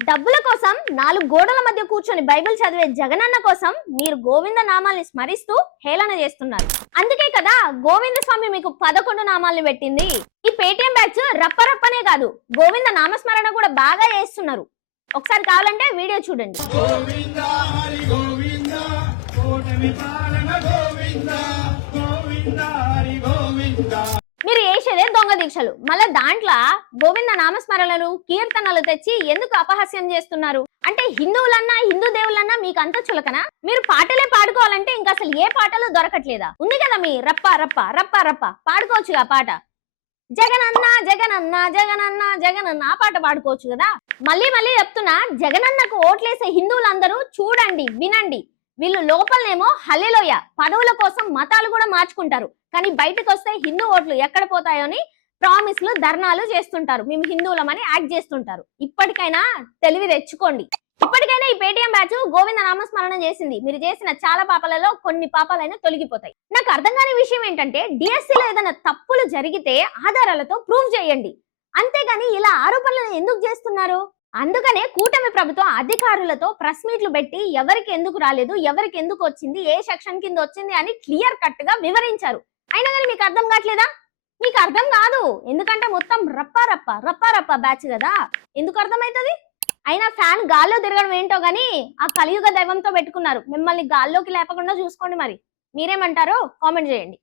డబ్బుల కోసం 4 గోడల మధ్య కూర్చొని బైబిల్ చదివే జగనన్న కోసం మీరు గోవింద నామాల్ని స్మరిస్తూ హేళన చేస్తున్నారు. అందుకే కదా గోవింద స్వామి మీకు 11 నామాల్ని పెట్టింది. ఈ పేటిఎం బ్యాచ్ రప్పరప్పనే కాదు, గోవింద నామస్మరణ కూడా బాగా చేస్తున్నారు. ఒకసారి కావాలంటే వీడియో చూడండి. మీరు చేసేదే దొంగ దీక్షలు, మళ్ళీ దాంట్లో గోవింద నామస్మరణలు కీర్తనలు తెచ్చి ఎందుకు అపహాస్యం చేస్తున్నారు? అంటే హిందువులన్నా హిందూ దేవుళ్ళన్నా మీకు అంత చులకనా? మీరు పాటలే పాడుకోవాలంటే ఇంకా అసలు ఏ పాటలు దొరకట్లేదా? ఉంది కదా మీ రప్ప రప్ప రప్ప రప్ప, పాడుకోవచ్చుగా పాట. జగనన్న జగనన్న జగనన్న జగనన్న ఆ పాట పాడుకోవచ్చు కదా. మళ్ళీ మళ్ళీ చెప్తున్నా, జగనన్నకు ఓట్లేసే హిందువులందరూ చూడండి, వినండి. వీళ్ళు లోపలనేమో హల్లెలూయా పదవుల కోసం మతాలు కూడా మార్చుకుంటారు, కానీ బయటకు వస్తే హిందూ ఓట్లు ఎక్కడ పోతాయో అని ప్రామిస్లు ధర్నాలు చేస్తుంటారు, మేము హిందువులమని యాక్ట్ చేస్తుంటారు. ఇప్పటికైనా తెలివి తెచ్చుకోండి. ఇప్పటికైనా ఈ పేటిఎం బ్యాచ్ గోవింద నామస్మరణ చేసింది. మీరు చేసిన చాలా పాపాలలో కొన్ని పాపాలైనా తొలగిపోతాయి. నాకు అర్థం కాని విషయం ఏంటంటే, డిఎస్సిలో ఏదైనా తప్పులు జరిగితే ఆధారాలతో ప్రూవ్ చేయండి, అంతేగాని ఇలా ఆరోపణలను ఎందుకు చేస్తున్నారు? అందుకనే కూటమి ప్రభుత్వం అధికారులతో ప్రెస్ మీట్లు పెట్టి ఎవరికి ఎందుకు రాలేదు, ఎవరికి ఎందుకు వచ్చింది, ఏ సెక్షన్ కింద వచ్చింది అని క్లియర్ కట్ గా వివరించారు. అయినా కానీ మీకు అర్థం కావట్లేదా? మీకు అర్థం కాదు, ఎందుకంటే మొత్తం రప్ప రప్ప బ్యాచ్ కదా, ఎందుకు అర్థమవుతుంది? అయినా ఫ్యాన్ గాల్లో తిరగడం ఏంటో గానీ ఆ కలియుగ దైవంతో పెట్టుకున్నారు, మిమ్మల్ని గాల్లోకి లేపకుండా చూసుకోండి. మరి మీరేమంటారో కామెంట్ చేయండి.